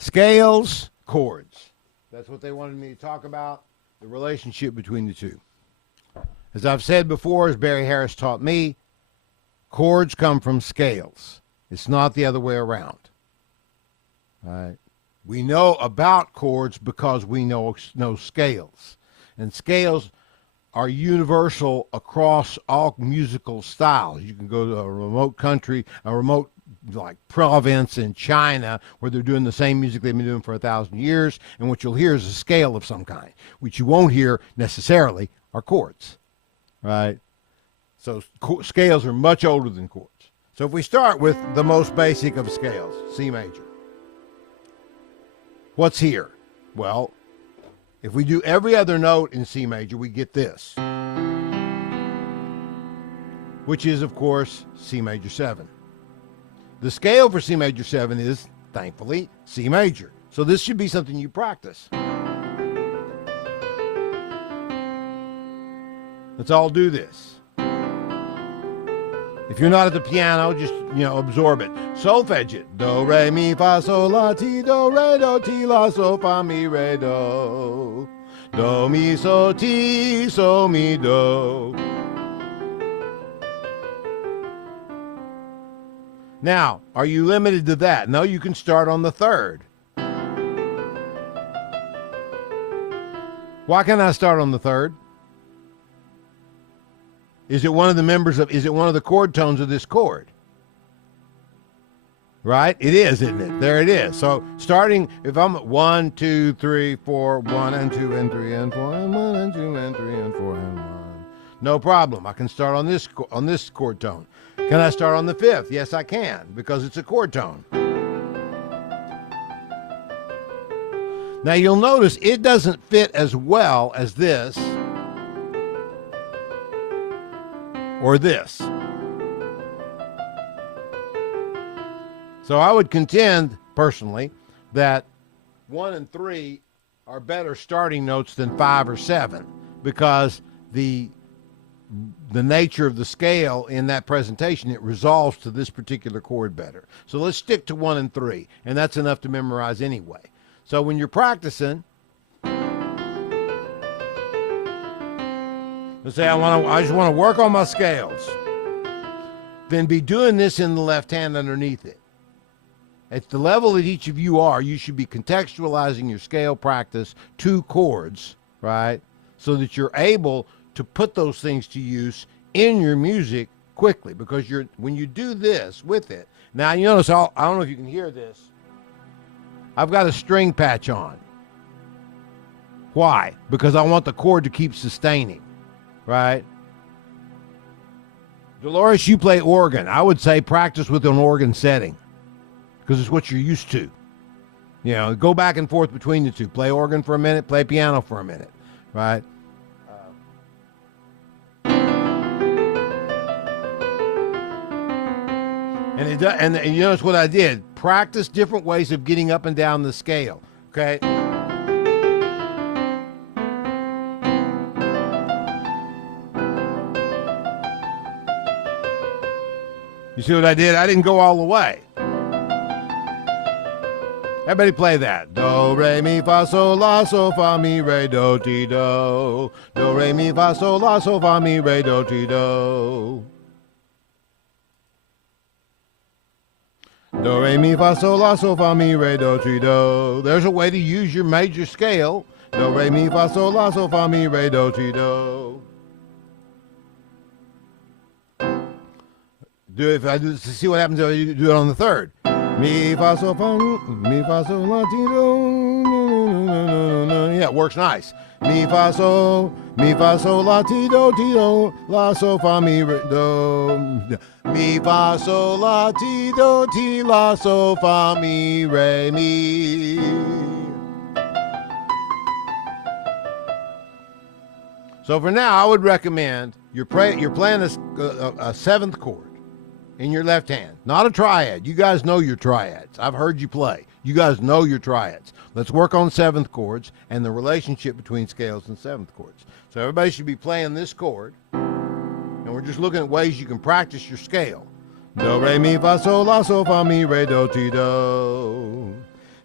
Scales, chords. That's what they wanted me to talk about, the relationship between the two. As I've said before, as Barry Harris taught me, chords come from scales. It's not the other way around. All right? We know about chords because we know scales. And scales are universal across all musical styles. You can go to a remote country, a remote like province in China where they're doing the same music they've been doing for 1,000 years, and what you'll hear is a scale of some kind. What you won't hear necessarily are chords, right? So scales are much older than chords. So if we start with the most basic of scales, C major. What's here? Well, if we do every other note in C major, we get this, which is, of course, C major 7. The scale for C major 7 is, thankfully, C major. So this should be something you practice. Let's all do this. If you're not at the piano, just, absorb it. Solfege it. Do, re, mi, fa, sol, la, ti, do, re, do, ti, la, so, fa, mi, re, do. Do, mi, so, ti, so, mi, do. Now, are you limited to that? No, you can start on the third. Why can't I start on the third? Is it one of the chord tones of this chord? Right? It is, isn't it? There it is. So starting, if I'm at 1, 2, 3, 4, 1 and 2 and 3 and 4 and 1 and 2 and 3 and 4 and 1. No problem. I can start on this chord tone. Can I start on the 5th? Yes, I can, because it's a chord tone. Now you'll notice it doesn't fit as well as this or this. So I would contend, personally, that 1 and 3 are better starting notes than 5 or 7, because the nature of the scale in that presentation, it resolves to this particular chord better. So let's stick to 1 and 3, and that's enough to memorize anyway. So when you're practicing, let's say I just want to work on my scales, then be doing this in the left hand underneath it. At the level that each of you are, you should be contextualizing your scale practice to chords, right? So that you're able to put those things to use in your music quickly, because when you do this with it, now you notice, I don't know if you can hear this, I've got a string patch on. Why? Because I want the chord to keep sustaining, right? Dolores, you play organ. I would say practice with an organ setting, because it's what you're used to. Go back and forth between the two. Play organ for a minute, play piano for a minute, right? And you notice what I did? Practice different ways of getting up and down the scale, okay? You see what I did? I didn't go all the way. Everybody play that. Do, re, mi, fa, sol, la, so, fa, mi, re, do, ti, do. Do, re, mi, fa, sol, la, so, fa, mi, re, do, ti, do. Do, re, mi, fa, sol, la, so, fa, mi, re, do, ti, do. There's a way to use your major scale. Do, re, mi, fa, sol, la, so, fa, mi, re, do, ti, do. If I do, see what happens if you do it on the third. Mi, fa, sol, fa, mi, fa, sol, la, ti, do. Yeah, it works nice. Mi, fa, sol, la, ti, do, la, so, fa, mi, re, do. Mi, fa, sol, la, ti, do, ti, la, so, fa, mi, re, mi. So for now, I would recommend you're playing a seventh chord in your left hand, not a triad. You guys know your triads. I've heard you play. You guys know your triads. Let's work on seventh chords and the relationship between scales and seventh chords. So everybody should be playing this chord, and we're just looking at ways you can practice your scale. Do, re, mi, fa, sol, la, so, fa, mi, re, do, ti, do.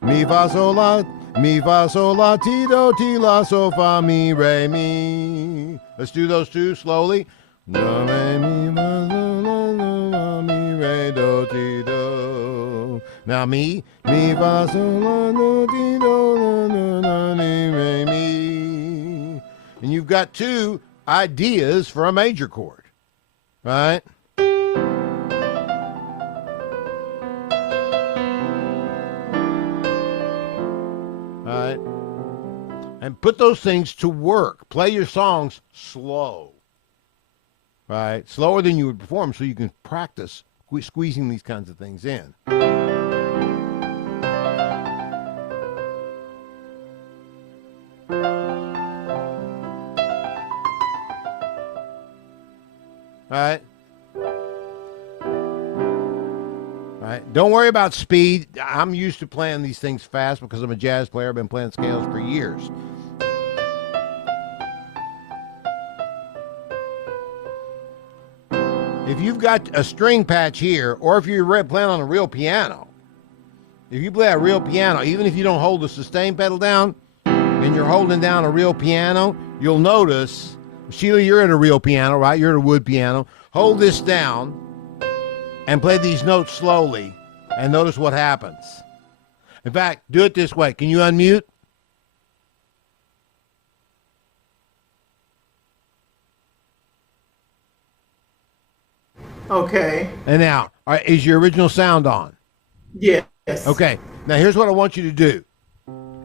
mi, fa, sol, la, mi, fa, sol, la, ti, do, ti, la, sol, fa, mi, re, mi. Let's do those two slowly. Do, re, mi, fa, sol, la, la, mi, re, do, ti, do. Now mi, fa, sol, la, do, ti, do, la, la, la, mi, re, mi. And you've got two ideas for a major chord, right? Right? And put those things to work. Play your songs slow, right? Slower than you would perform so you can practice squeezing these kinds of things in. Right? Right? Don't worry about speed. I'm used to playing these things fast because I'm a jazz player. I've been playing scales for years. If you've got a string patch here, or if you're playing on a real piano, if you play a real piano, even if you don't hold the sustain pedal down and you're holding down a real piano, you'll notice, Sheila, you're at a real piano, right? You're at a wood piano. Hold this down and play these notes slowly and notice what happens. In fact, do it this way. Can you unmute? Okay. And now, is your original sound on? Yes. Okay. Now, here's what I want you to do.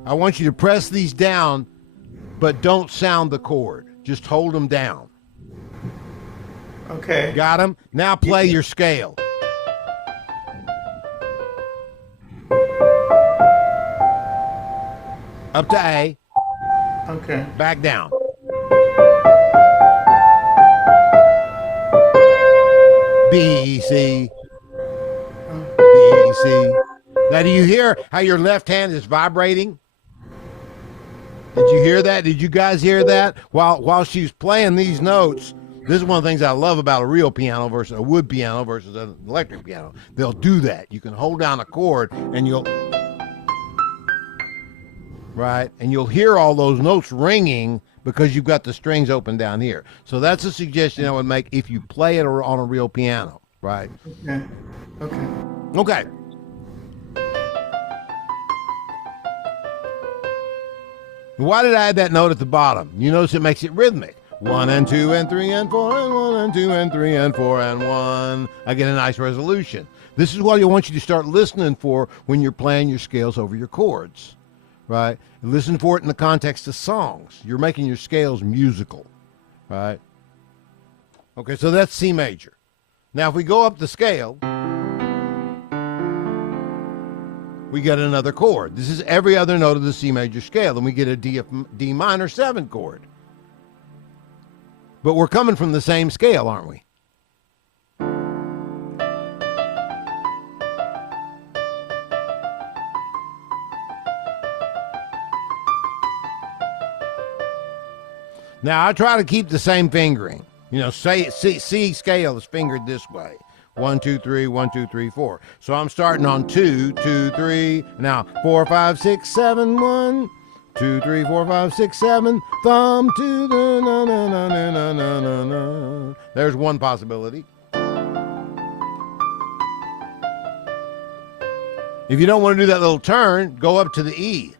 I want you to press these down, but don't sound the chord. Just hold them down. Okay. Got them? Now play your scale. Up to A. Okay. Back down. B, C. B, C. Now, do you hear how your left hand is vibrating? Did you hear that? Did you guys hear that? While she's playing these notes, this is one of the things I love about a real piano versus a wood piano versus an electric piano. They'll do that. You can hold down a chord and you'll hear all those notes ringing because you've got the strings open down here. So that's a suggestion I would make if you play it on a real piano, right? Okay. Okay. Okay. Why did I add that note at the bottom? You notice it makes it rhythmic. 1 and 2 and 3 and 4 and 1 and 2 and 3 and 4 and 1. I get a nice resolution. This is what I want you to start listening for when you're playing your scales over your chords, right? And listen for it in the context of songs. You're making your scales musical, right? Okay, so that's C major. Now, if we go up the scale, we get another chord. This is every other note of the C major scale, and we get a D minor 7 chord. But we're coming from the same scale, aren't we? Now, I try to keep the same fingering. You know, C scale is fingered this way. 1, 2, 3, 1, 2, 3, 4. So I'm starting on 2, 2, 3. Now 4, 5, 6, 7, 1, 2, 3, 4, 5, 6, 7. Thumb to the na na na na na na na na. There's one possibility. If you don't want to do that little turn, go up to the E.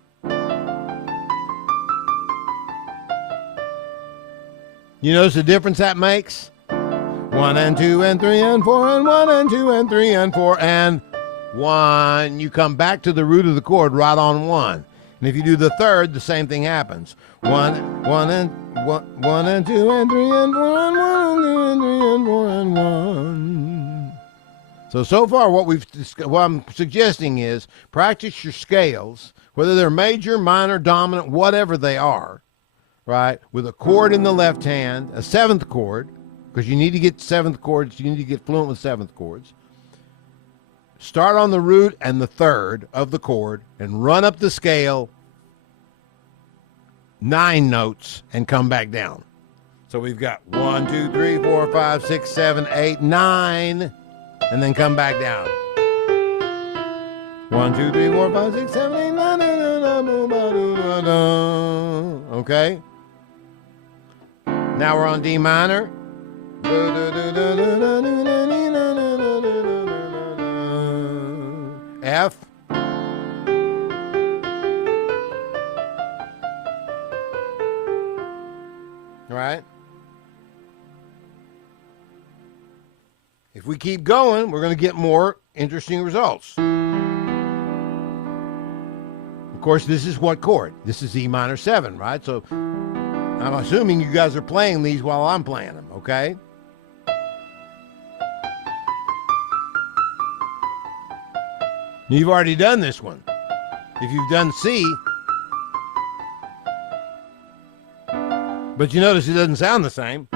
You notice the difference that makes? 1 and 2 and 3 and 4 and 1 and 2 and 3 and 4 and 1. You come back to the root of the chord right on 1. And if you do the third, the same thing happens. 1 and 2 and 3 and 4 and 1 and 2 and 3 and 4 and 1. So far what I'm suggesting is practice your scales, whether they're major, minor, dominant, whatever they are, right? With a chord in the left hand, a 7th chord, because you need to get 7th chords, you need to get fluent with 7th chords. Start on the root and the third of the chord and run up the scale 9 notes and come back down. So we've got 1, 2, 3, 4, 5, 6, 7, 8, 9, and then come back down. 1, 2, 3, 4, 5, 6, 7, 8, 9, 10. Okay? Now we're on D minor. F. Right? If we keep going, we're going to get more interesting results. Of course, this is what chord? This is E minor 7, right? So I'm assuming you guys are playing these while I'm playing them, okay? You've already done this one. If you've done C, but you notice it doesn't sound the same.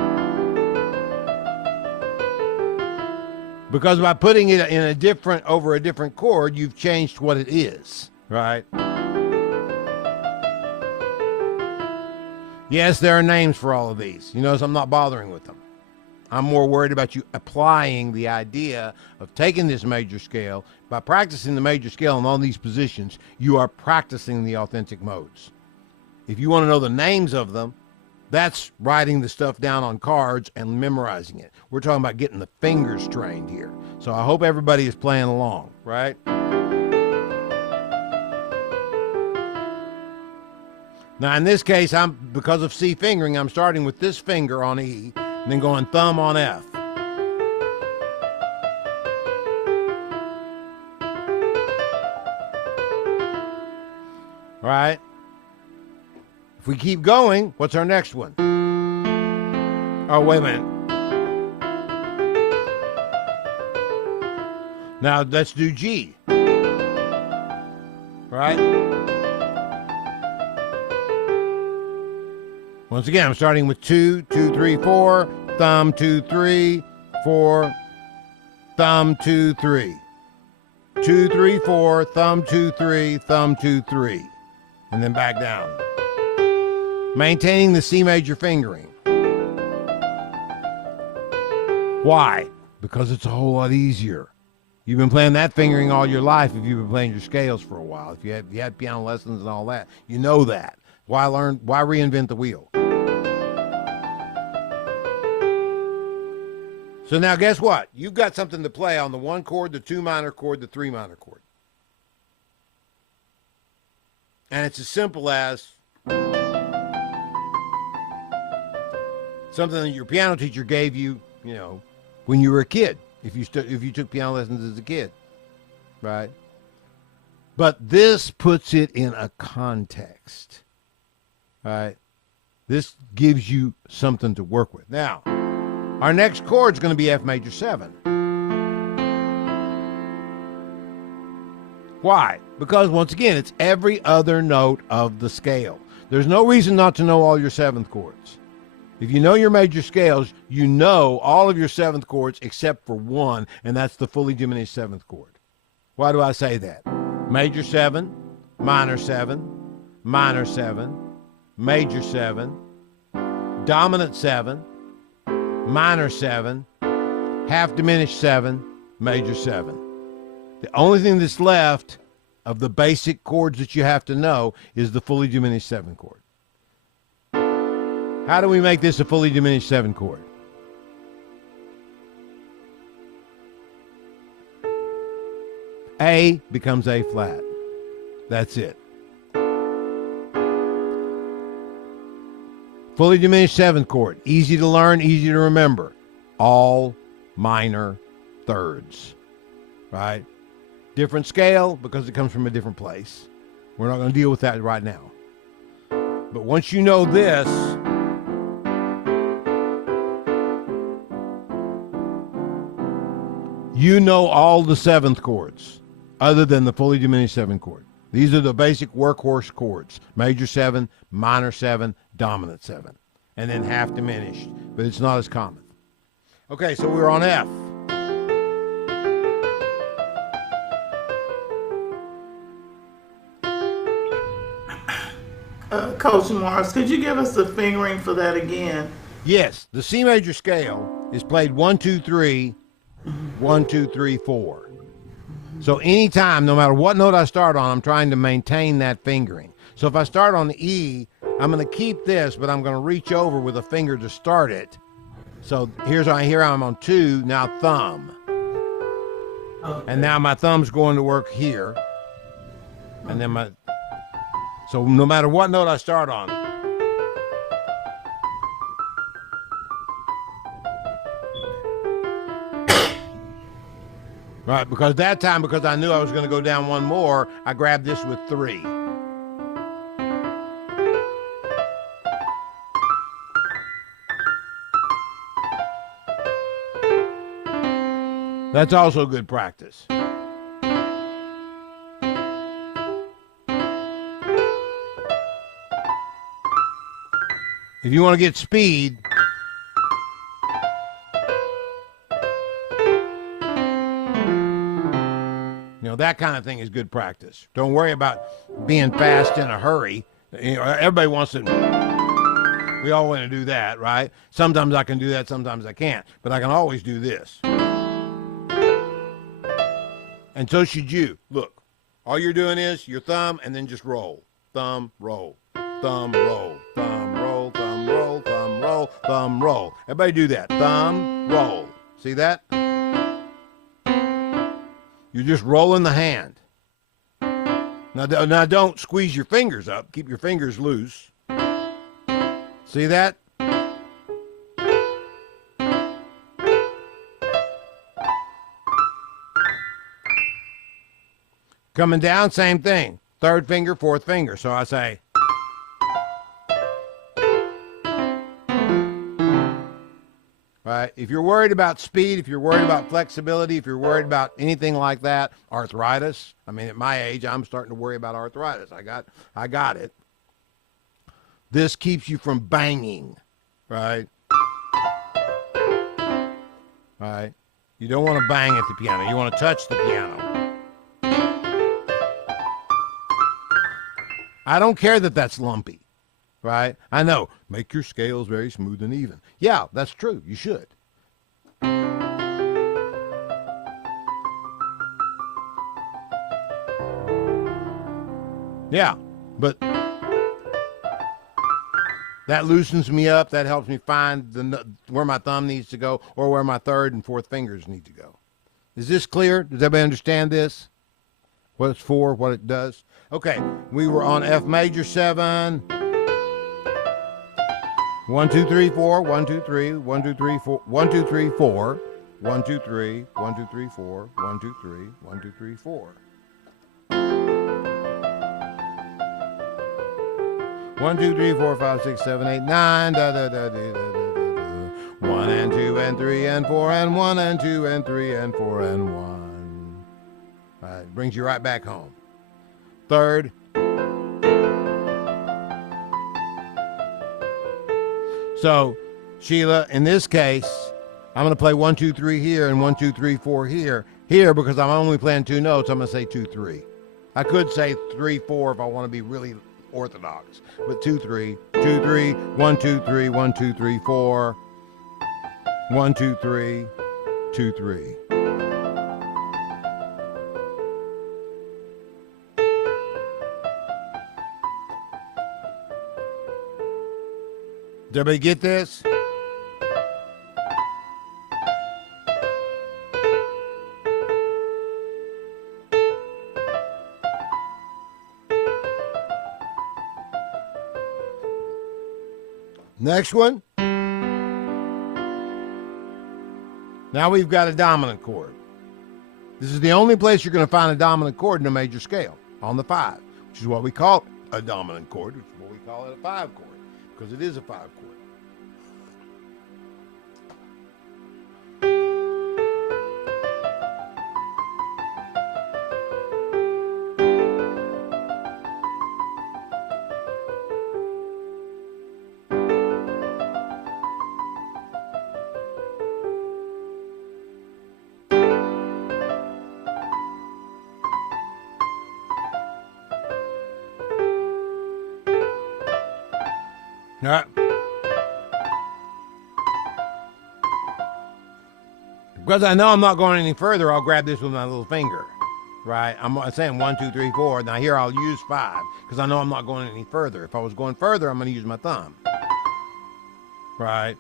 Because by putting it in a different, over a different chord, you've changed what it is, right? Yes, there are names for all of these. You notice I'm not bothering with them. I'm more worried about you applying the idea of taking this major scale. By practicing the major scale in all these positions, you are practicing the authentic modes. If you want to know the names of them, that's writing the stuff down on cards and memorizing it. We're talking about getting the fingers trained here. So I hope everybody is playing along, right? Now in this case, because of C fingering, I'm starting with this finger on E and then going thumb on F. Right? If we keep going, what's our next one? Oh, wait a minute. Now let's do G. Right? Once again, I'm starting with 2, 2, 3, 4, thumb, 2, 3, 4, thumb, 2, 3. 2, 3, 4, thumb, 2, 3, thumb, 2, 3. And then back down. Maintaining the C major fingering. Why? Because it's a whole lot easier. You've been playing that fingering all your life if you've been playing your scales for a while. If you had piano lessons and all that, you know that. Why reinvent the wheel? So now guess what? You've got something to play on the 1 chord, the 2 minor chord, the 3 minor chord. And it's as simple as something that your piano teacher gave you, when you were a kid, if you took piano lessons as a kid, right? But this puts it in a context, right? This gives you something to work with. Now, our next chord is going to be F major 7. Why? Because once again, it's every other note of the scale. There's no reason not to know all your 7th chords. If you know your major scales, you know all of your 7th chords except for one, and that's the fully diminished 7th chord. Why do I say that? Major 7, minor 7, minor 7, major 7, dominant 7, minor 7, half diminished 7, major 7. The only thing that's left of the basic chords that you have to know is the fully diminished 7 chord. How do we make this a fully diminished 7 chord? A becomes A flat. That's it. Fully diminished 7th chord. Easy to learn, easy to remember. All minor thirds. Right? Different scale because it comes from a different place. We're not going to deal with that right now. But once you know this, you know all the 7th chords other than the fully diminished 7 chord. These are the basic workhorse chords. Major 7, minor 7, dominant 7. And then half diminished. But it's not as common. Okay, so we're on F. Coach Morris, could you give us the fingering for that again? Yes, the C major scale is played 1, 2, 3, 1, 2, 3, 4. So anytime, no matter what note I start on, I'm trying to maintain that fingering. So if I start on the E, I'm going to keep this, but I'm going to reach over with a finger to start it. So here I'm on 2, now thumb. Okay. And now my thumb's going to work here. And then so no matter what note I start on. Right, because that time, because I knew I was going to go down one more, I grabbed this with 3. That's also good practice. If you want to get speed, that kind of thing is good practice. Don't worry about being fast in a hurry. Everybody wants to. We all want to do that, right? Sometimes I can do that, sometimes I can't. But I can always do this. And so should you. Look, all you're doing is your thumb and then just roll. Thumb, roll. Thumb, roll. Thumb, roll. Thumb, roll. Thumb, roll. Thumb, roll. Everybody do that. Thumb, roll. See that? You're just rolling the hand. Now don't squeeze your fingers up. Keep your fingers loose. See that? Coming down, same thing. Third finger, fourth finger. So I say. Right? If you're worried about speed, if you're worried about flexibility, if you're worried about anything like that, arthritis. I mean, at my age, I'm starting to worry about arthritis. I got it. This keeps you from banging, right? Right? You don't want to bang at the piano. You want to touch the piano. I don't care that that's lumpy. Right? I know. Make your scales very smooth and even. Yeah, that's true. You should. Yeah, but that loosens me up. That helps me find where my thumb needs to go or where my third and fourth fingers need to go. Is this clear? Does everybody understand this? What it's for, what it does? Okay, we were on F major 7. 1, 2, 3, 4, 1, 2, 3, 1, 2, 3, 4, 1, 2, 3, 4, 1, 2, 3, 1, 2, 3, 4, 1, 2, 3, 1, 2, 3, 4. 1, 2, 3, 4, 5, 6, 7, 8, 9. Da, da, da, da, da, da, da. 1 and 2 and 3 and 4 and 1 and 2 and 3 and 4 and 1. All right, brings you right back home. Third. So, Sheila, in this case, I'm going to play 1, 2, 3 here and 1, 2, 3, 4 here. Here, because I'm only playing 2 notes, I'm going to say 2, 3. I could say 3, 4 if I want to be really orthodox. But 2, 3, 2, 3, 1, 2, 3, 1, 2, 3, 4, 1, 2, 3, 2, 3. Did everybody get this? Next one. Now we've got a dominant chord. This is the only place you're going to find a dominant chord in a major scale, on the 5, which is what we call a dominant chord, which is what we call it a 5 chord, because it is a 5 chord. All right. Because I know I'm not going any further, I'll grab this with my little finger. right? I'm saying 1, 2, 3, 4. Now here I'll use 5 because I know I'm not going any further. If I was going further, I'm going to use my thumb, right?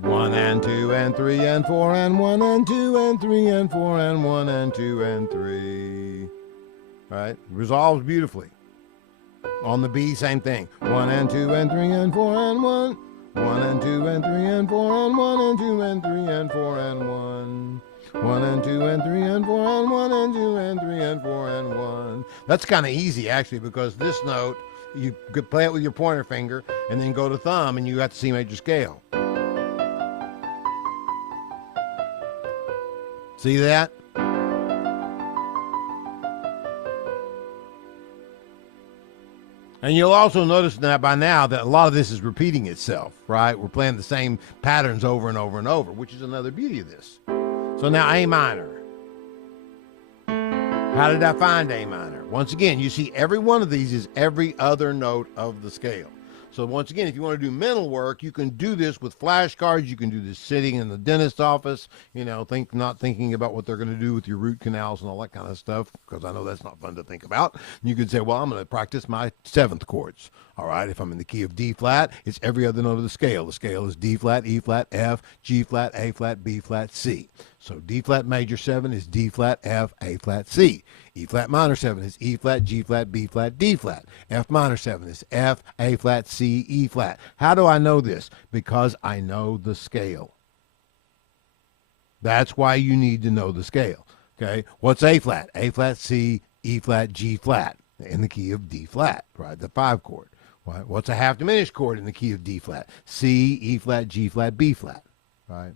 One and two and three and four and one and two and three and four and one and two and three. Right? Resolves beautifully. On the B, same thing. One and two and three and four and one. One and two and three and four and one and two and three and four and one. One and two and three and four and one and two and three and four and one. That's kind of easy actually because this note, you could play it with your pointer finger and then go to thumb and you got the C major scale. See that? And you'll also notice that by now that a lot of this is repeating itself, right? We're playing the same patterns over and over and over, which is another beauty of this. So now A minor. How did I find A minor? Once again, you see every one of these is every other note of the scale. So once again, if you want to do mental work, you can do this with flashcards. You can do this sitting in the dentist's office, you know, not thinking about what they're going to do with your root canals and all that kind of stuff, because I know that's not fun to think about. You could say, well, I'm going to practice my 7th chords. All right, if I'm in the key of D flat, it's every other note of the scale. The scale is D flat, E flat, F, G flat, A flat, B flat, C. So D flat major 7 is D flat, F, A flat, C. E flat minor 7 is E flat, G flat, B flat, D flat. F minor 7 is F, A flat, C, E flat. How do I know this? Because I know the scale. That's why you need to know the scale. Okay, what's A flat? A flat, C, E flat, G flat in the key of D flat, right? The 5 chord. Right? What's a half diminished chord in the key of D flat? C, E flat, G flat, B flat, right?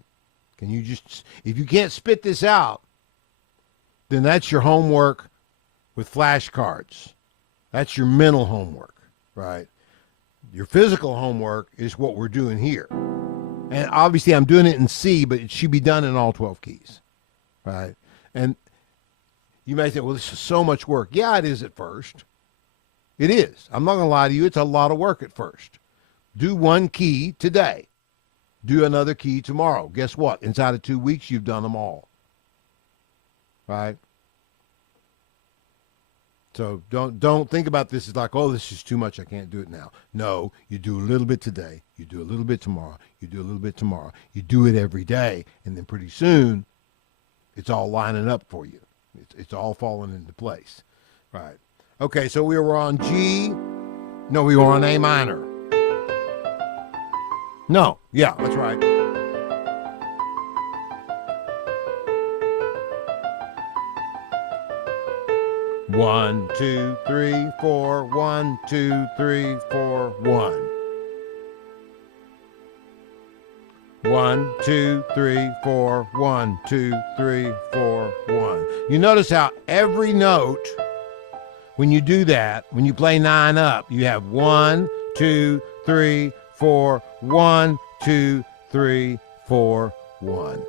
Can you just, if you can't spit this out, then that's your homework with flashcards. That's your mental homework, right? Your physical homework is what we're doing here. And obviously I'm doing it in C, but it should be done in all 12 keys, right? And you may say, well, this is so much work. Yeah, it is at first. It is. I'm not going to lie to you. It's a lot of work at first. Do one key today. Do another key tomorrow. Guess what? Inside of 2 weeks, you've done them all. Right? So don't think about this as like, oh, this is too much. I can't do it now. No, you do a little bit today. You do a little bit tomorrow. You do a little bit tomorrow. You do it every day. And then pretty soon, it's all lining up for you. It's all falling into place. Right? Okay, so we were on G. No, we were on A minor. No, yeah, that's right. One, two, three, four. 1, 2, 3, 4, 1. 1, 2, 3, 4. 1, 2, 3, 4, 1. You notice how every note, when you do that, when you play 9 up, you have 1, 2, 3, 4, 1, 2, 3, 4, 1.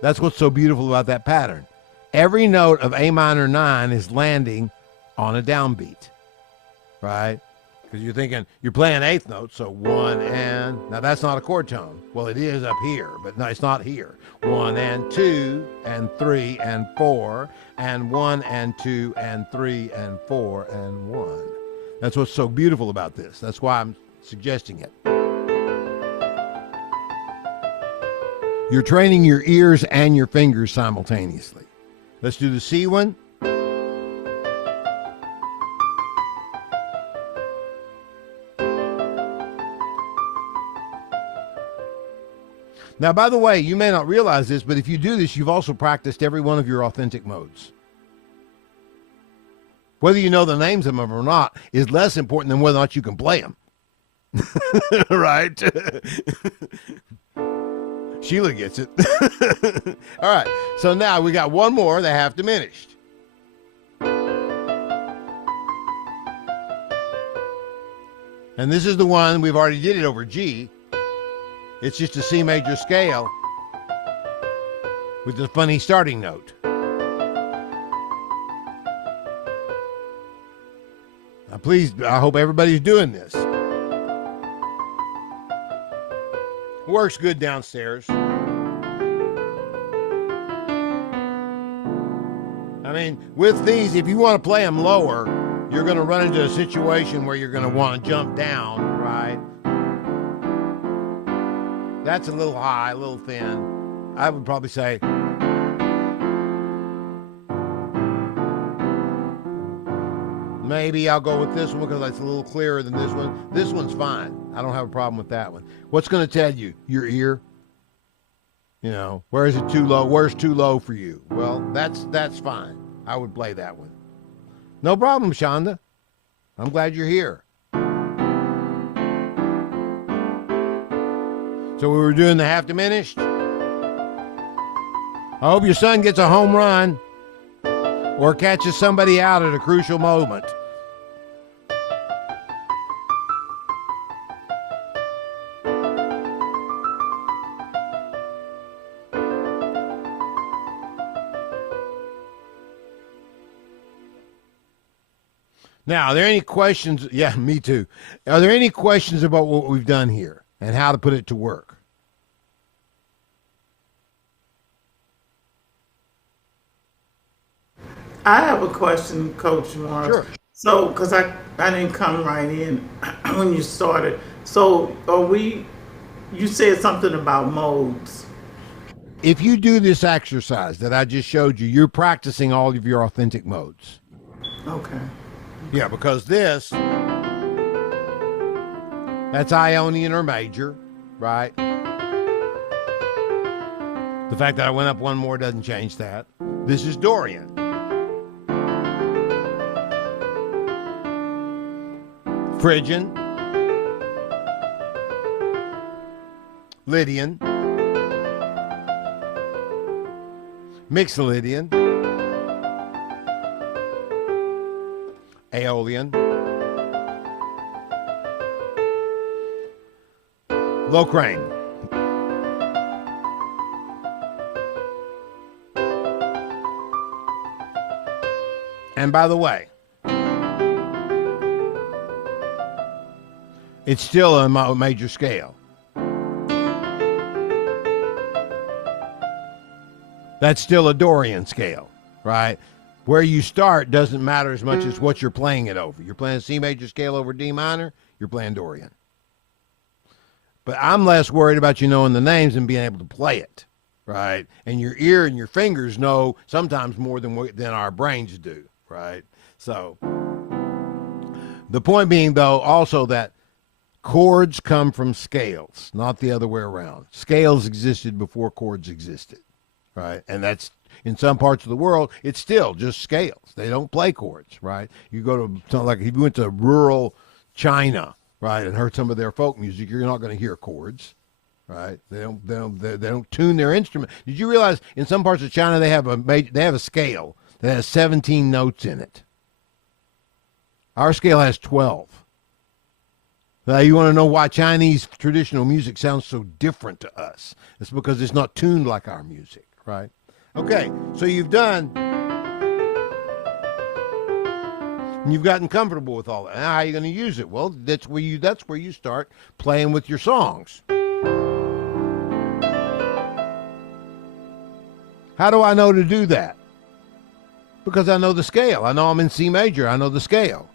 That's what's so beautiful about that pattern. Every note of A minor 9 is landing on a downbeat, right? Because you're thinking, you're playing 8th note, so 1 and, now that's not a chord tone. Well, it is up here, but no, it's not here. 1 and 2 and 3 and 4 and 1 and 2 and 3 and 4 and 1. That's what's so beautiful about this. That's why I'm suggesting it. You're training your ears and your fingers simultaneously. Let's do the C one. Now, by the way, you may not realize this, but if you do this, you've also practiced every one of your authentic modes. Whether you know the names of them or not is less important than whether or not you can play them. Right? Sheila gets it. All right. So now we got one more, the half diminished. And this is the one, we've already did it over G. It's just a C major scale with a funny starting note. Now please, I hope everybody's doing this. Works good downstairs. I mean, with these, if you want to play them lower, you're going to run into a situation where you're going to want to jump down, right? That's a little high, a little thin. I would probably say maybe I'll go with this one because it's a little clearer than this one. This one's fine. I don't have a problem with that one. What's going to tell you? Your ear? You know, where is it too low? Where's too low for you? Well, that's fine. I would play that one. No problem, Shonda. I'm glad you're here. So we were doing the half diminished. I hope your son gets a home run or catches somebody out at a crucial moment. Now, are there any questions? Yeah, me too. Are there any questions about what we've done here and how to put it to work? I have a question, Coach Morris. Sure. So, because I didn't come right in when you started. So, you said something about modes. If you do this exercise that I just showed you, you're practicing all of your authentic modes. Okay. Yeah, because this, that's Ionian or major, right? The fact that I went up one more doesn't change that. This is Dorian. Phrygian. Lydian. Mixolydian. Aeolian, Locrian. And by the way, it's still a major scale. That's still a Dorian scale, right? Where you start doesn't matter as much as what you're playing it over. You're playing a C major scale over D minor, you're playing Dorian. But I'm less worried about you knowing the names and being able to play it, right? And your ear and your fingers know sometimes more than our brains do, right? So the point being, though, also that chords come from scales, not the other way around. Scales existed before chords existed, right? And that's, in some parts of the world, it's still just scales. They don't play chords, right? You go to, like, if you went to rural China, right, and heard some of their folk music, you're not going to hear chords, right? They don't tune their instrument. Did you realize in some parts of China they have a scale that has 17 notes in it? Our scale has 12. Now, you want to know why Chinese traditional music sounds so different to us? It's because it's not tuned like our music, right? Okay, so you've done, and you've gotten comfortable with all that. Now, how are you going to use it? Well, that's where you start playing with your songs. How do I know to do that? Because I know the scale. I know I'm in C major. I know the scale.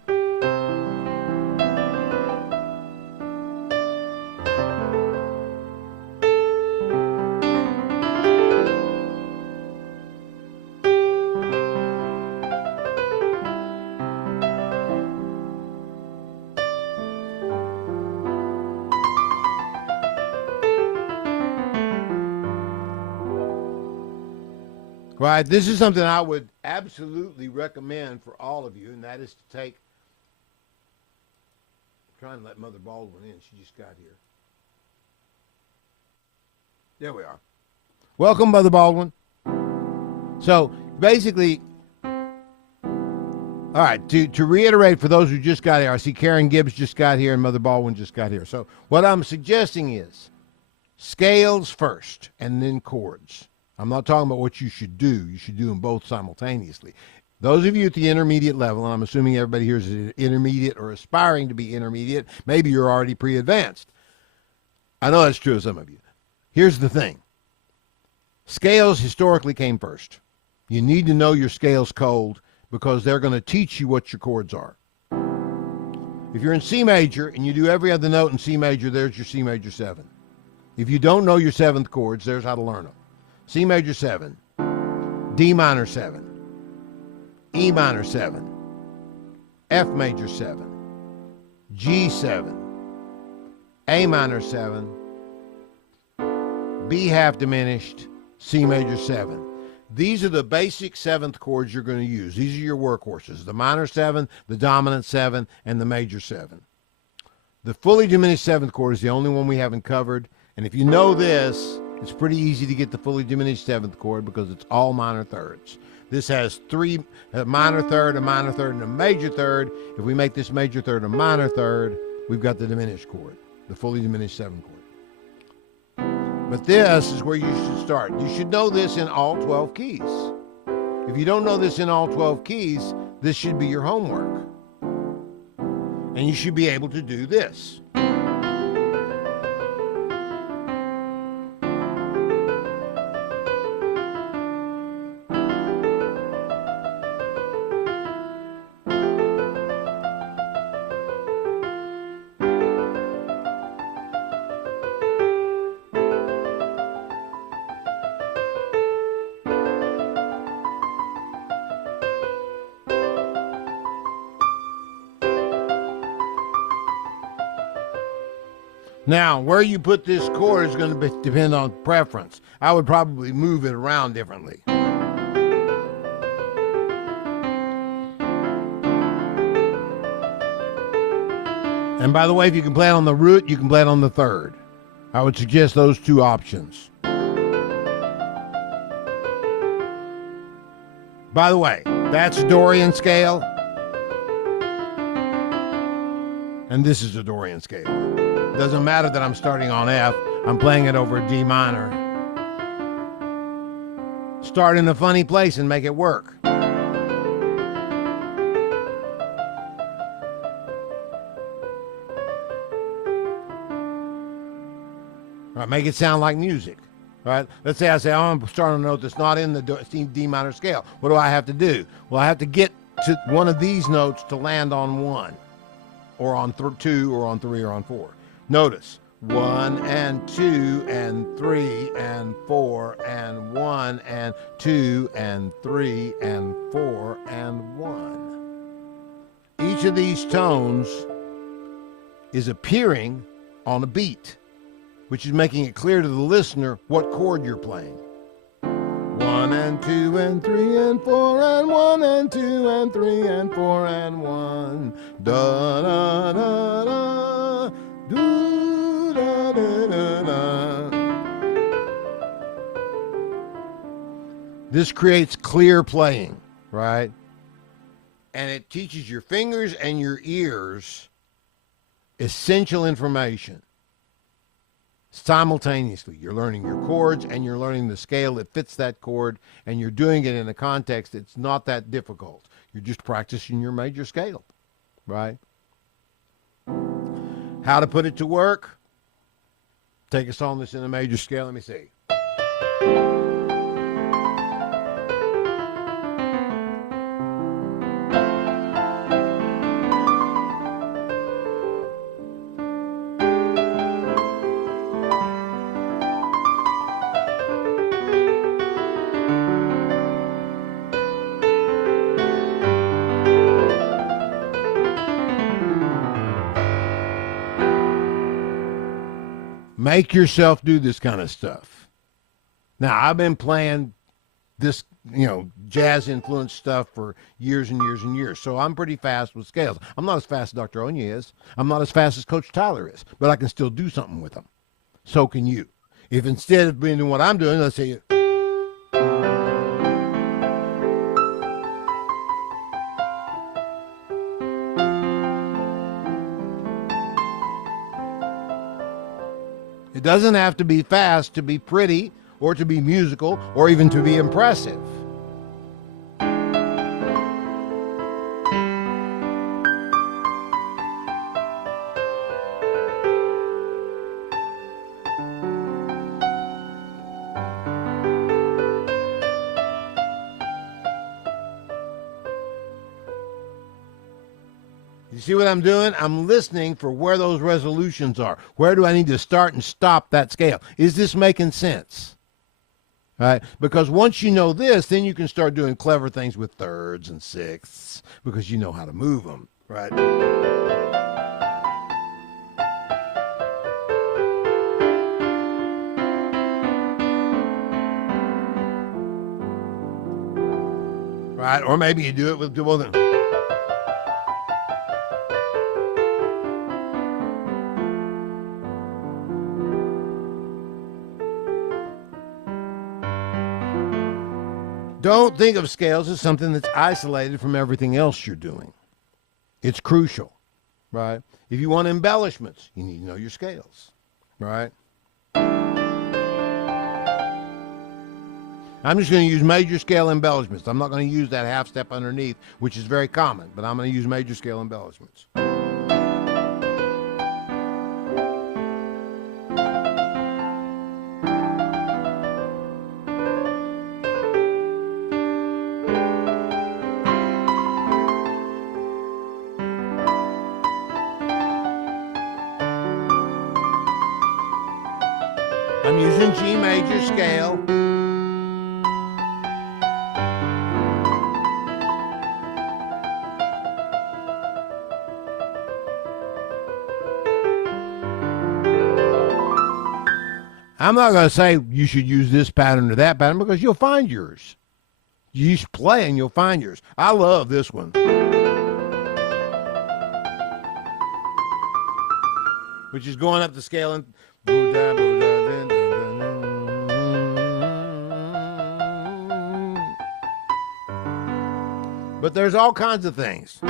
Right, this is something I would absolutely recommend for all of you, and that is to take, I'm trying to let Mother Baldwin in, she just got here. There we are. Welcome, Mother Baldwin. So, basically, all right, to reiterate for those who just got here, I see Karen Gibbs just got here and Mother Baldwin just got here. So, what I'm suggesting is scales first and then chords. I'm not talking about what you should do. You should do them both simultaneously. Those of you at the intermediate level, and I'm assuming everybody here is intermediate or aspiring to be intermediate, maybe you're already pre-advanced. I know that's true of some of you. Here's the thing. Scales historically came first. You need to know your scales cold because they're going to teach you what your chords are. If you're in C major and you do every other note in C major, there's your C major 7. If you don't know your 7th chords, there's how to learn them. C major 7, D minor 7, E minor 7, F major 7, G 7, A minor 7, B half diminished, C major 7. These are the basic 7th chords you're going to use. These are your workhorses, the minor 7, the dominant 7, and the major 7. The fully diminished 7th chord is the only one we haven't covered. And if you know this, it's pretty easy to get the fully diminished 7th chord because it's all minor thirds. This has 3, a minor third, and a major third. If we make this major third a minor third, we've got the diminished chord, the fully diminished 7th chord. But this is where you should start. You should know this in all 12 keys. If you don't know this in all 12 keys, this should be your homework. And you should be able to do this. Now, where you put this chord is going to depend on preference. I would probably move it around differently. And by the way, if you can play it on the root, you can play it on the third. I would suggest those two options. By the way, that's Dorian scale. And this is a Dorian scale. Doesn't matter that I'm starting on F. I'm playing it over D minor. Start in a funny place and make it work. All right, make it sound like music. All right, let's say I say, oh, I'm starting a note that's not in the D minor scale. What do I have to do? Well, I have to get to one of these notes to land on 1, or on 2, or on 3, or on 4. Notice 1 and 2 and 3 and 4 and 1 and 2 and 3 and 4 and 1. Each of these tones is appearing on a beat, which is making it clear to the listener what chord you're playing. 1 and 2 and 3 and 4 and 1 and 2 and 3 and 4 and 1. Da da da da. Do, da, da, da, da. This creates clear playing, right? And it teaches your fingers and your ears essential information. Simultaneously, you're learning your chords and you're learning the scale that fits that chord, and you're doing it in a context that's not that difficult. You're just practicing your major scale, right? How to put it to work? Take a song that's in a major scale. Let me see. Make yourself do this kind of stuff. Now, I've been playing this, jazz influenced stuff for years and years and years. So I'm pretty fast with scales. I'm not as fast as Dr. Onya is. I'm not as fast as Coach Tyler is, but I can still do something with them. So can you. If instead of doing what I'm doing, let's say it doesn't have to be fast to be pretty or to be musical or even to be impressive. You see what I'm doing? I'm listening for where those resolutions are. Where do I need to start and stop that scale? Is this making sense? Right? Because once you know this, then you can start doing clever things with thirds and sixths because you know how to move them. Right? Right? Or maybe you do it with well, then. Don't think of scales as something that's isolated from everything else you're doing. It's crucial, right? If you want embellishments, you need to know your scales, right? I'm just going to use major scale embellishments. I'm not going to use that half step underneath, which is very common, but I'm going to use major scale embellishments. I'm using G major scale. I'm not going to say you should use this pattern or that pattern because you'll find yours. You just play and you'll find yours. I love this one. Which is going up the scale and but there's all kinds of things.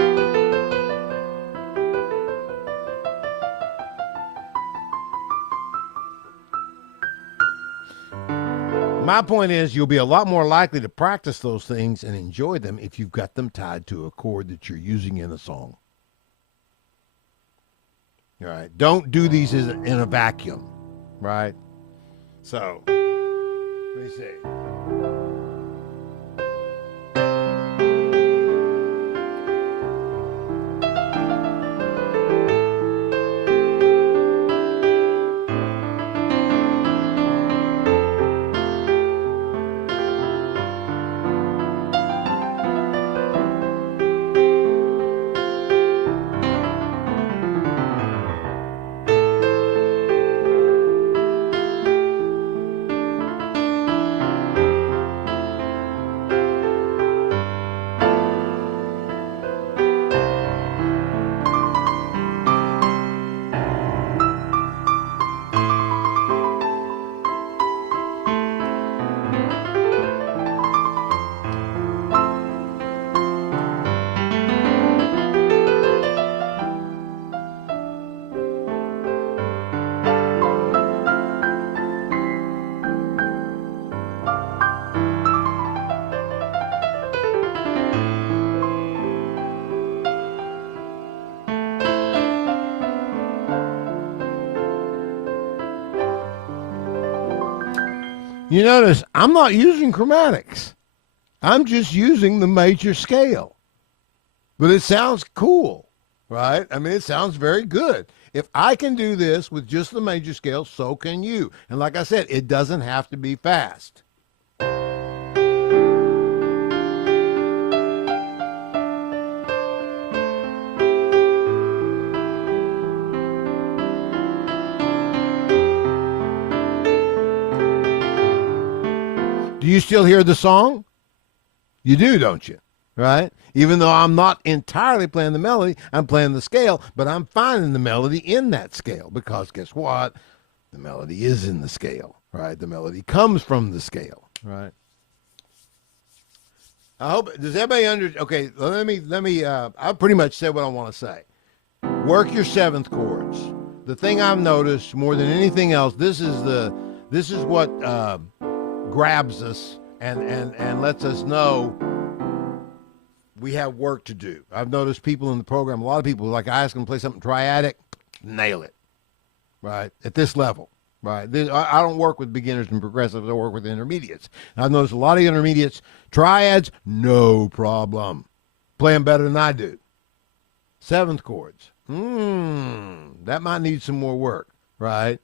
My point is you'll be a lot more likely to practice those things and enjoy them if you've got them tied to a chord that you're using in a song. All right. Don't do these in a vacuum, right? So, let me see. You notice I'm not using chromatics. I'm just using the major scale. But it sounds cool, right? I mean, it sounds very good. If I can do this with just the major scale, so can you. And like I said, it doesn't have to be fast. Do you still hear the song? You do, don't you? Right? Even though I'm not entirely playing the melody, I'm playing the scale, but I'm finding the melody in that scale because guess what? The melody is in the scale, right? The melody comes from the scale, right? I hope, does everybody okay, let me, I've pretty much said what I want to say. Work your seventh chords. The thing I've noticed more than anything else, this is what grabs us and lets us know we have work to do. I've noticed people in the program, a lot of people, like I ask them to play something triadic, nail it, right? At this level, right? I don't work with beginners and progressives. I work with intermediates. And I've noticed a lot of intermediates, triads, no problem. Play them better than I do. Seventh chords. That might need some more work, right?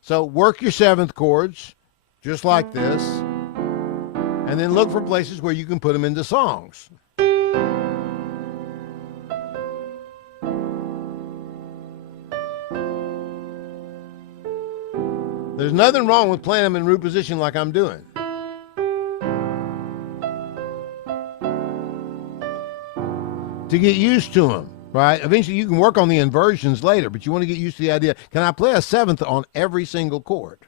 So work your seventh chords just like this, and then look for places where you can put them into songs. There's nothing wrong with playing them in root position like I'm doing. To get used to them, right? Eventually you can work on the inversions later, but you want to get used to the idea, can I play a seventh on every single chord?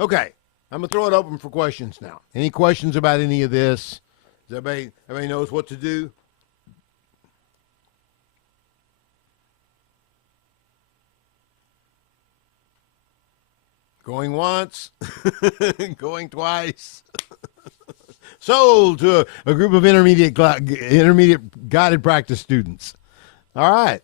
Okay, I'm going to throw it open for questions now. Any questions about any of this? Does everybody knows what to do? Going once, going twice. Sold to a group of intermediate guided practice students. All right.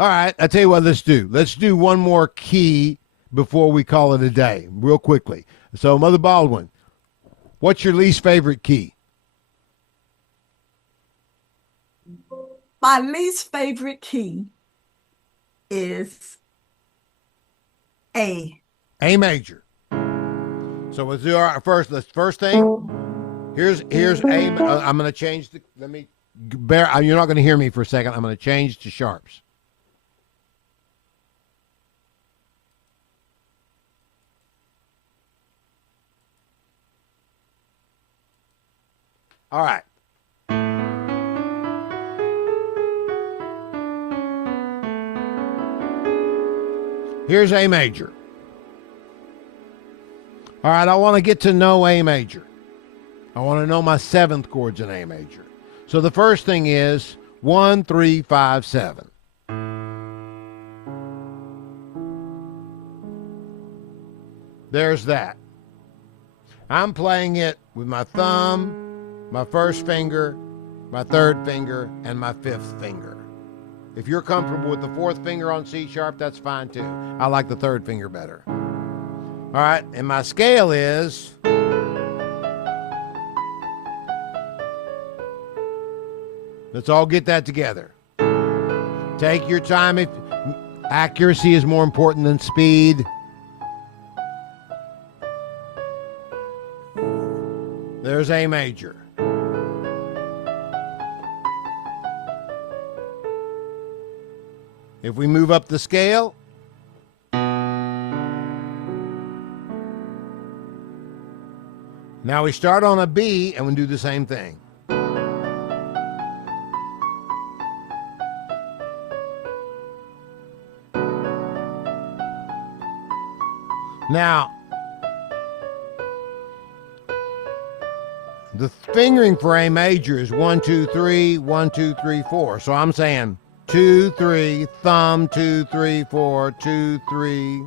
All right, I tell you what, let's do. Let's do one more key before we call it a day, real quickly. So, Mother Baldwin, what's your least favorite key? My least favorite key is A. A major. So let's do our first thing. Here's A. I'm going to change the. You're not going to hear me for a second. I'm going to change to sharps. All right. Here's A major. All right, I want to get to know A major. I want to know my seventh chords in A major. So the first thing is 1, 3, 5, 7. There's that. I'm playing it with my thumb, my first finger, my third finger, and my fifth finger. If you're comfortable with the fourth finger on C sharp, that's fine too. I like the third finger better. All right, and my scale is... Let's all get that together. Take your time. If accuracy is more important than speed. There's A major. If we move up the scale, now we start on a B and we do the same thing. Now, the fingering for A major is 1, 2, 3, 1, 2, 3, 4. So I'm saying 2, 3, thumb, 2, 3, 4, 2, 3.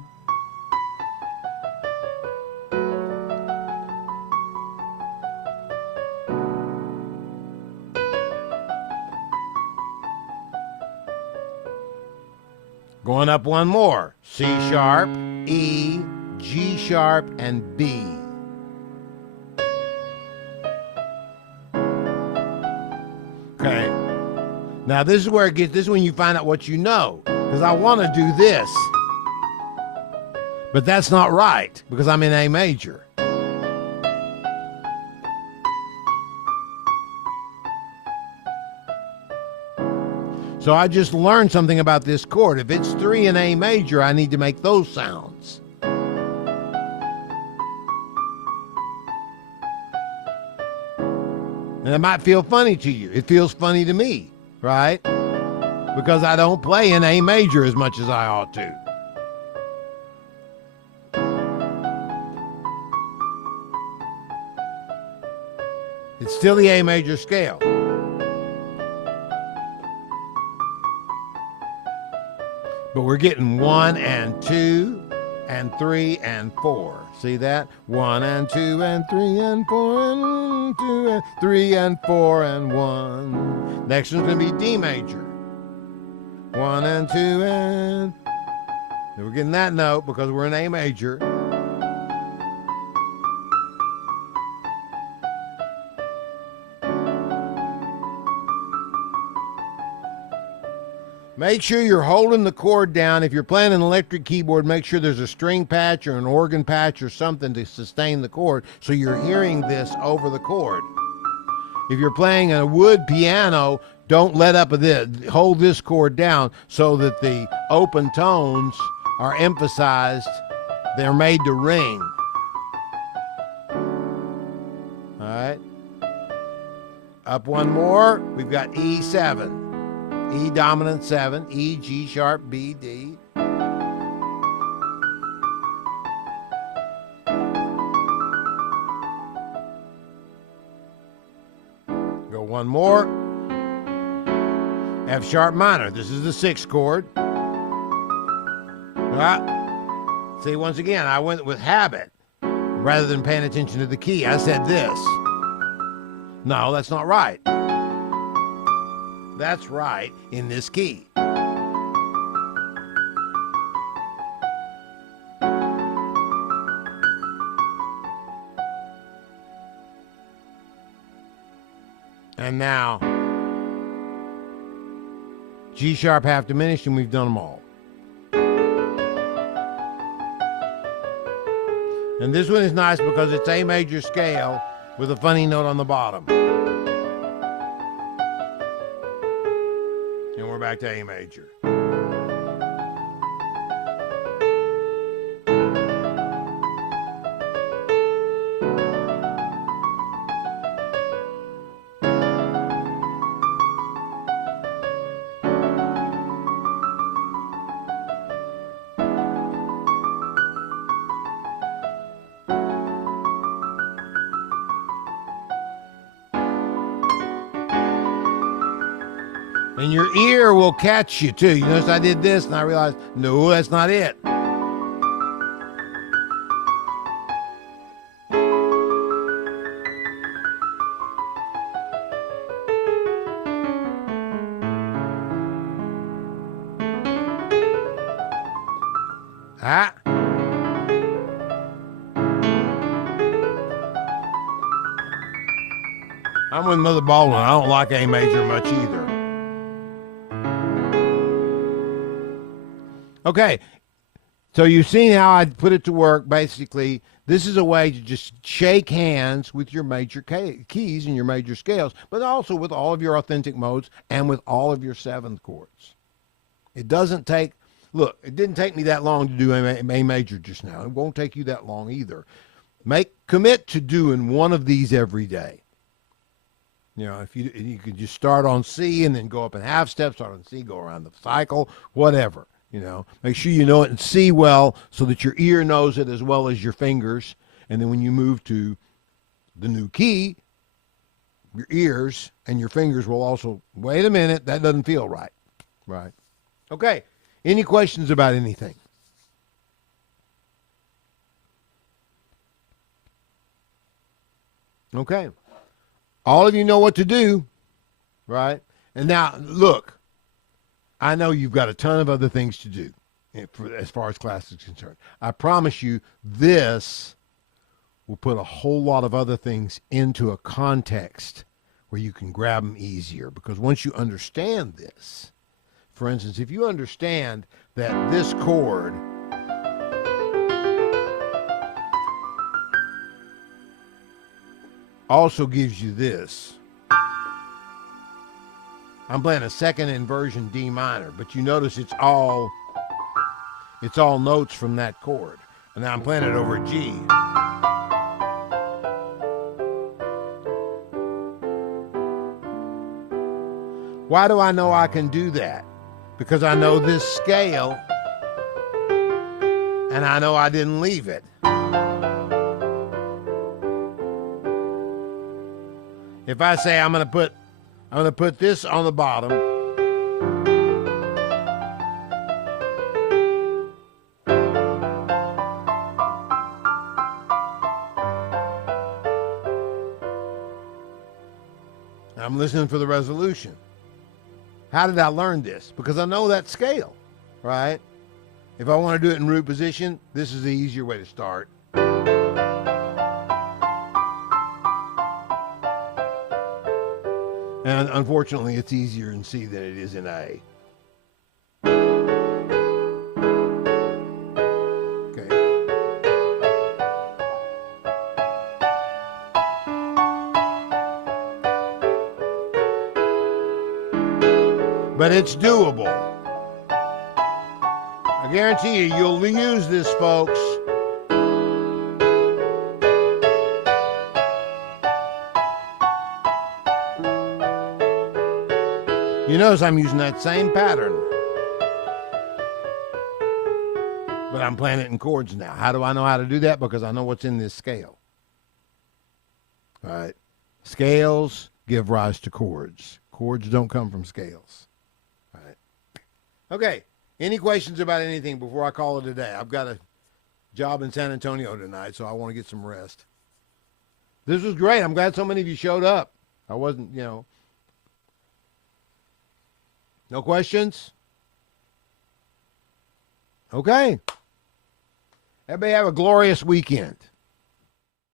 Going up one more. C sharp, E, G sharp, and B. Okay. Now this is where it gets, this is when you find out what you know. Because I want to do this. But that's not right because I'm in A major. So I just learned something about this chord. If it's 3 in A major, I need to make those sounds. And it might feel funny to you. It feels funny to me, right? Because I don't play in A major as much as I ought to. It's still the A major scale. But we're getting 1 and 2 and 3 and 4. See that? 1 and 2 and 3 and 4 and 2 and 3 and 4 and 1. Next one's going to be D major. 1 and 2 and... We're getting that note because we're in A major. Make sure you're holding the chord down. If you're playing an electric keyboard, make sure there's a string patch or an organ patch or something to sustain the chord so you're hearing this over the chord. If you're playing a wood piano, don't let up of this. Hold this chord down so that the open tones are emphasized. They're made to ring. All right. Up one more. We've got E7. E dominant 7, E, G sharp, B, D. Go one more. F sharp minor. This is the 6th chord. See, once again, I went with habit rather than paying attention to the key. I said this. No, that's not right. That's right in this key. And now, G sharp half diminished, and we've done them all. And this one is nice because it's A major scale with a funny note on the bottom. And we're back to A major. And your ear will catch you too. You notice I did this and I realized, no, that's not it. Ah. I'm with Mother Baldwin. I don't like A major much either. Okay, so you've seen how I put it to work. Basically, this is a way to just shake hands with your major keys and your major scales, but also with all of your authentic modes and with all of your 7th chords. It doesn't take, look, it didn't take me that long to do A major just now. It won't take you that long either. Commit to doing one of these every day. You know, if you could just start on C and then go up in half steps, start on C, go around the cycle, whatever. You know, make sure you know it and see well so that your ear knows it as well as your fingers. And then when you move to the new key, your ears and your fingers will also, wait a minute, that doesn't feel right. Right. Okay. Any questions about anything? Okay. All of you know what to do, right? And now, look. I know you've got a ton of other things to do as far as class is concerned. I promise you this will put a whole lot of other things into a context where you can grab them easier. Because once you understand this, for instance, if you understand that this chord also gives you this. I'm playing a second inversion D minor, but you notice it's all notes from that chord. And now I'm playing it over G. Why do I know I can do that? Because I know this scale, and I know I didn't leave it. If I say I'm going to put this on the bottom. listening for the resolution. How did I learn this? Because I know that scale, right? If I want to do it in root position, this is the easier way to start. And unfortunately, it's easier in C than it is in A. Okay. But it's doable. I guarantee you, you'll use this, folks. You notice I'm using that same pattern, but I'm playing it in chords now. How do I know how to do that? Because I know what's in this scale. All right. Scales give rise to chords. Chords don't come from scales. All right. Okay. Any questions about anything before I call it a day? I've got a job in San Antonio tonight, so I want to get some rest. This was great. I'm glad so many of you showed up. I wasn't, No questions? Okay. Everybody have a glorious weekend.